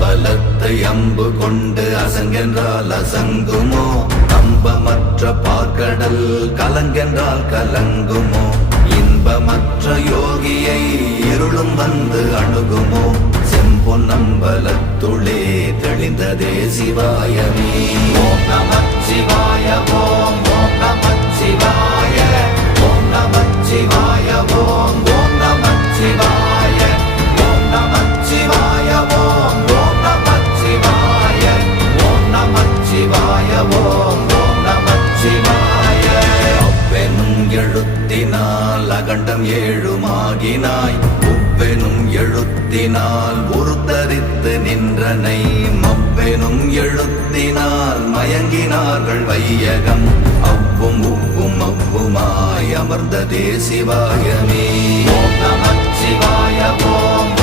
அம்பலத்தை அம்பு கொண்டு அசங்கென்றால் அசங்குமோ? நம்பமற்ற பார்க்கடல் கலங்கென்றால் கலங்குமோ? இன்பமற்ற யோகியை இருளும் வந்து அணுகுமோ? செம்பொன்னம்பலத்துளே தெளிந்ததே சிவாயமே. ஓம் நமச்சிவாய ஓம் ஓம் நமச்சிவாய ஓம் நமச்சிவாய ஓம் ஓம் நமச்சிவாய ஓம் நமச்சிவாய ஓம் ஓம் நமச்சிவாய ஓம் நமச்சிவாய ஓம் ஓம் நமச்சிவாய. அவ்வெனும் எழுத்தினால் அகண்டம் ஏழுமாகினாய், உவ்வெனும் எழுத்தினால் உருத்தரித்து நின்றனை, மவ்வெனும் எழுத்தினால் மயங்கினார்கள் வையகம், அவ்வும் உவ்வும் அவ்வுமாய் அமர்ந்ததே சிவாயமே. ஓம் நமச்சிவாய ஓம்